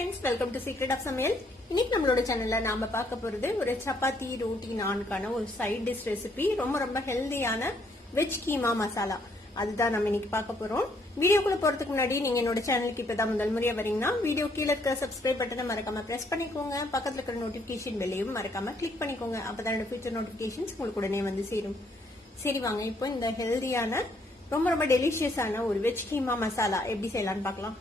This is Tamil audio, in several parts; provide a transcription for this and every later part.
friends, welcome to Secret of Samaiyal. இன்னைக்கு நம்மளோட சேனல்ல நாம பார்க்க போறது ஒரு சப்பாத்தி ரோட்டி நான்கான ஒரு சைட் டிஷ் ரெசிபி. ரொம்ப ஹெல்தியான வெஜ் கீமா மசாலா. அதுதான் நம்ம இன்னைக்கு பார்க்க போறோம். வீடியோக்குள்ள போறதுக்கு முன்னாடி நீங்க என்னோட சேனலுக்கு இப்பதான் முதல் முறையா வரீங்கன்னா வீடியோ கீழே இருக்க சப்ஸ்கிரைப் பட்டனை மறக்காம பிரஸ் பண்ணிக்கோங்க. பக்கத்துல இருக்கிற நோட்டிபிகேஷன் பெல்லையும் மறக்காம கிளிக் பண்ணிக்கோங்க. அப்பதான் என்னோட ஃபியூச்சர் நோட்டிபிகேஷன்ஸ் உங்களுக்கு உடனே வந்து சேரும். சரி வாங்க, இப்போ இந்த ஹெல்தியான ரொம்ப டெலிஷியஸான ஒரு வெஜ் கீமா மசாலா எப்படி செய்யலாம்னு பார்க்கலாம்.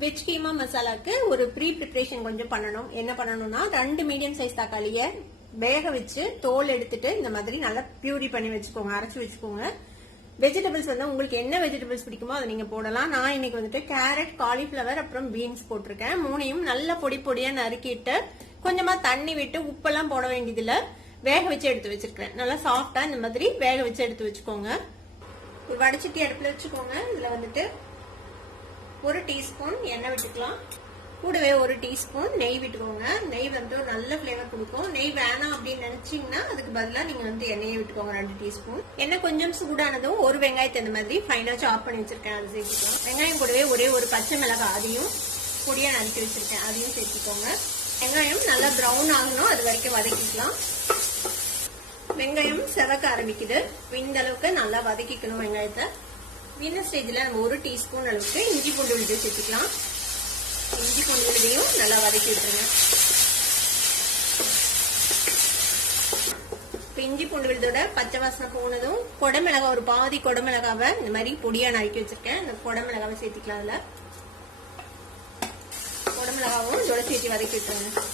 வெஜ் கீமா மசாலாக்கு ஒரு ப்ரீ ப்ரிப்பரேஷன் கொஞ்சம் பண்ணணும். என்ன பண்ணணும்னா 2 மீடியம் சைஸ் தக்காளிய வேக வச்சு தோல் எடுத்துட்டு இந்த மாதிரி நல்லா பியூரி பண்ணி வச்சுக்கோங்க, அரைச்சு வச்சுக்கோங்க. வெஜிடபிள்ஸ் வந்து உங்களுக்கு என்ன வெஜிடபிள்ஸ் பிடிக்குமோ அதை நீங்க போடலாம். நான் இன்னைக்கு வந்துட்டு கேரட், காலிஃபிளவர் அப்புறம் பீன்ஸ் போட்டிருக்கேன். மூணையும் நல்லா பொடியா நறுக்கிட்டு கொஞ்சமா தண்ணி விட்டு உப்பெல்லாம் போட வேண்டியதுல வேக வச்சு எடுத்து வச்சிருக்கேன். நல்லா சாஃப்டா இந்த மாதிரி வேக வச்சு எடுத்து வச்சுக்கோங்க. ஒரு வடைச்சட்டி அடுப்புல வச்சுக்கோங்க. இதுல வந்துட்டு 1 டீஸ்பூன் எண்ணெய் விட்டுக்கலாம். கூடவே 1 டீஸ்பூன் நெய் விட்டுக்கோங்க. நெய் வந்து ஒரு நல்ல ஃபிளேவர் கொடுக்கும். நெய் வேணாம் அப்படின்னு நினைச்சீங்கன்னா அதுக்கு பதிலா நீங்க வந்து எண்ணெயை விட்டுக்கோங்க 2 டீஸ்பூன். எண்ணெய் கொஞ்சம் சூடானதும் ஒரு வெங்காயத்தை இந்த மாதிரி ஃபைனா சாப் பண்ணி வச்சிருக்கேன், அதை சேர்த்துக்கலாம். வெங்காயம் கூடவே ஒரு பச்சை மிளகாய் அதையும் பொடியா நறுக்கி வச்சிருக்கேன், அதையும் சேர்த்துக்கோங்க. வெங்காயம் நல்லா பிரவுன் ஆகணும், அது வரைக்கும் வதக்கிக்கலாம். வெங்காயம் செவக்க ஆரம்பிக்குது, இந்த அளவுக்கு நல்லா வதக்கிக்கணும் வெங்காயத்தை. இந்த ஸ்டேஜ்ல நம்ம 1 டீஸ்பூன் அளவுக்கு இஞ்சி பூண்டு விழுது சேர்த்துக்கலாம். இஞ்சி பூண்டு விழுதையும் நல்லா வதக்கி விட்டுருங்க. இஞ்சி பூண்டு விழுதோட பச்சை வாசனை போனதும் கொடமிளகாய், ஒரு பாதி கொடமிளகாவை இந்த மாதிரி பொடியா நறுக்கி வச்சிருக்கேன், இந்த கொடமிளகாவை சேர்த்துக்கலாம். அதுல கொடமிளகாவும் இதோட சேர்த்து வதக்கி விட்டுருங்க.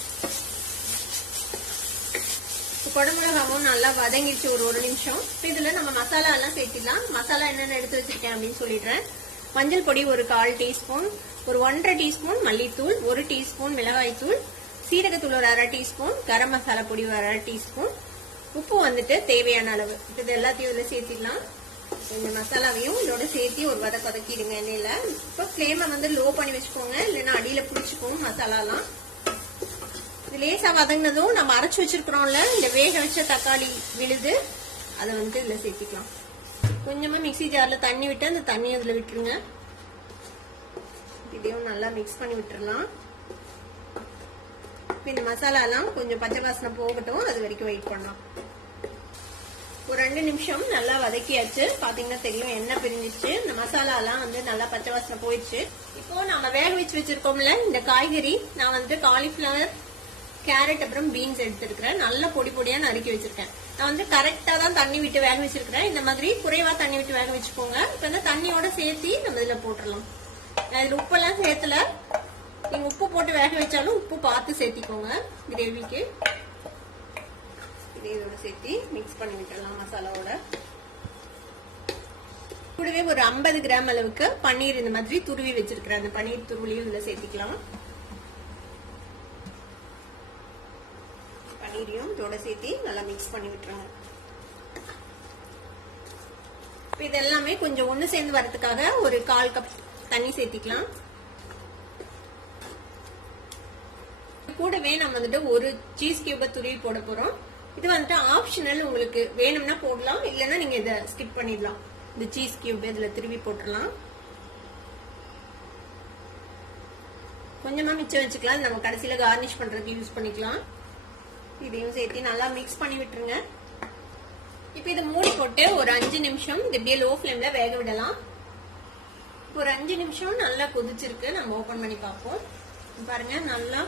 கொடமிளகாவும் நல்லா வதங்கிடுச்சு ஒரு நிமிஷம். இதுல நம்ம மசாலா எல்லாம் சேர்த்திடலாம். மசாலா என்னென்ன எடுத்து வச்சிருக்கேன் அப்படின்னு சொல்லிடுறேன். மஞ்சள் பொடி ஒரு 1/4 டீஸ்பூன், ஒரு 1.5 டீஸ்பூன் மல்லித்தூள், 1 டீஸ்பூன் மிளகாய் தூள், சீரகத்தூள் ஒரு 1/2 டீஸ்பூன், கரம் மசாலா பொடி ஒரு 1/2 டீஸ்பூன், உப்பு வந்துட்டு தேவையான அளவு. இது எல்லாத்தையும் இதுல சேர்த்திடலாம். இந்த மசாலாவையும் இதோட சேர்த்து ஒரு வதக்கிடுங்க எண்ணெயில. இப்போ ஃபிளேமை வந்து லோ பண்ணி வச்சுக்கோங்க, இல்லைன்னா அடியில பிடிச்சிக்கும் மசாலாலாம். லேசா வதங்கினதும் நம்ம அரைச்சு வச்சிருக்கிறோம்ல இந்த வேக வச்ச தக்காளி விழுது, அதை வந்து இதுல சேர்த்திக்கலாம். கொஞ்சமா மிக்சி ஜார்ல தண்ணி விட்டு அந்த தண்ணி அதுல விட்டுருங்க. இதையும் நல்லா மிக்ஸ் பண்ணி விட்டுறலாம். இந்த மசாலா எல்லாம் கொஞ்சம் பச்சை வாசனை போகட்டும், அது வரைக்கும் வெயிட் பண்ணலாம். ஒரு 2 நிமிஷம் நல்லா வதக்கியாச்சு. பாத்தீங்கன்னா தெரியும் எண்ணெய் பிரிஞ்சிச்சு. இந்த மசாலா எல்லாம் வந்து நல்லா பச்சை வாசனை போயிடுச்சு. இப்போ நம்ம வேக வச்சு வச்சிருக்கோம்ல இந்த காய்கறி, நான் வந்து காலிஃபிளவர், கேரட் அப்புறம் பீன்ஸ் எடுத்துருக்கிறேன். நல்லா பொடியா நறுக்கி வச்சிருக்கேன். நான் வந்து கரெக்டா தான் தண்ணி விட்டு வேக வச்சிருக்கிறேன். இந்த மாதிரி குறைவா தண்ணி விட்டு வேக வச்சுக்கோங்க. இப்ப இந்த தண்ணியோட சேர்த்து நம்ம இதுல போட்டுடலாம். நான் இதுல உப்பெல்லாம் சேர்த்துல, நீங்க உப்பு போட்டு வேக வச்சாலும் உப்பு பார்த்து சேர்த்திக்கோங்க கிரேவிக்கு. இதோட சேர்த்து மிக்ஸ் பண்ணி விட்டுடலாம் மசாலாவோட. கூடவே ஒரு 50 கிராம் அளவுக்கு பன்னீர் இந்த மாதிரி துருவி வச்சிருக்கிறேன். அந்த பன்னீர் துருவிலையும் இதுல சேர்த்திக்கலாம். இதோட சேர்த்து நல்லா மிக்ஸ் பண்ணி விட்டுருங்க. இது எல்லாமே கொஞ்சம் ஒண்ணு சேர்ந்து வரதுக்காக ஒரு 1/4 கப் தண்ணி சேர்த்திக்கலாம். கூடவே நம்ம வந்துட்டு ஒரு சீஸ் கியூப துருவி போட போறோம். இது வந்துட்டு ஆப்ஷனல், உங்களுக்கு வேணும்னா போடலாம், இல்லைன்னா நீங்க இதை ஸ்கிப் பண்ணிடலாம். இந்த சீஸ் கியூப் இதுல திருவி போட்டுடலாம். கொஞ்சமா மிச்சம் வச்சுக்கலாம், நம்ம கடைசியில கார்னிஷ் பண்றதுக்கு யூஸ் பண்ணிக்கலாம். இதையும் சேர்த்து நல்லா மிக்ஸ் பண்ணி விட்டுருங்க. இப்ப இதை மூடி போட்டு ஒரு 5 நிமிஷம் இப்படியே லோ ஃபிளேம்ல வேக விடலாம். ஒரு 5 நிமிஷம் நல்லா கொதிச்சிருக்கு. நம்ம ஓபன் பண்ணி பார்ப்போம். பாருங்க, நல்லா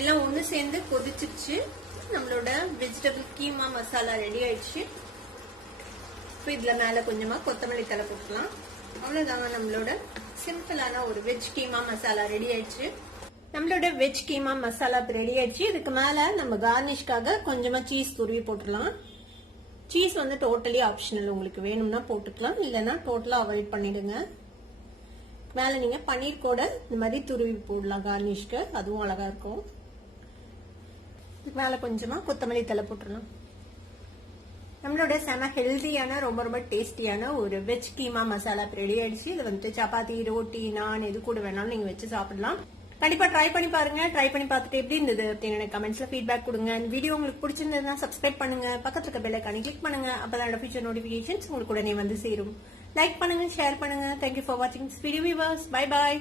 எல்லாம் ஒண்ணு சேர்ந்து கொதிச்சிருச்சு. நம்மளோட வெஜிடபிள் கீமா மசாலா ரெடி ஆயிடுச்சு. இப்ப இதுல மேல கொஞ்சமா கொத்தமல்லி தழை போட்டுக்கலாம். அவ்வளவுதாங்க, நம்மளோட சிம்பிளான ஒரு வெஜ் கீமா மசாலா ரெடி ஆயிடுச்சு. நம்மளோட வெஜ் கீமா மசாலா ரெடி ஆயிடுச்சு. இதுக்கு மேல நம்ம கார்னிஷ்காக கொஞ்சமா சீஸ் துருவி போட்டுடலாம். சீஸ் வந்து டோட்டலி ஆப்ஷனல், உங்களுக்கு வேணும்னா போட்டுக்கலாம், இல்லைன்னா டோட்டலா அவாய்ட் பண்ணிடுங்க. மேல நீங்க பன்னீர் கூட இந்த மாதிரி துருவி போடலாம் கார்னிஷ்க்கு, அதுவும் அழகா இருக்கும். மேல கொஞ்சமா கொத்தமல்லி தழை போட்டுடலாம். நம்மளோட செம ஹெல்தியான ரொம்ப டேஸ்டியான ஒரு வெஜ் கீமா மசாலா ரெடி ஆயிடுச்சு. இது வந்துட்டு சப்பாத்தி, ரோட்டி, நான் எது கூட வேணாலும் நீங்க வச்சு சாப்பிடலாம். கண்டிப்பா ட்ரை பண்ணி பாருங்க. ட்ரை பண்ணி பார்த்துட்டு எப்படி இருந்தது அப்படின்னு எனக்கு கமெண்ட்ஸ்ல ஃபீட்பேக் கொடுங்க. இந்த வீடியோ உங்களுக்கு பிடிச்சிருந்ததுன்னா சப்ஸ்கிரைப் பண்ணுங்க, பக்கத்துல இருக்க பெல் ஐகானை கிளிக் பண்ணுங்க. அப்பதான் ஃபியூச்சர் நோட்டிபிகேஷன்ஸ் உங்களுக்கு உடனே வந்து சேரும். லைக் பண்ணுங்க, ஷேர் பண்ணுங்க. தேங்க்யூ ஃபார் வாட்சிங் this video viewers. Bye bye.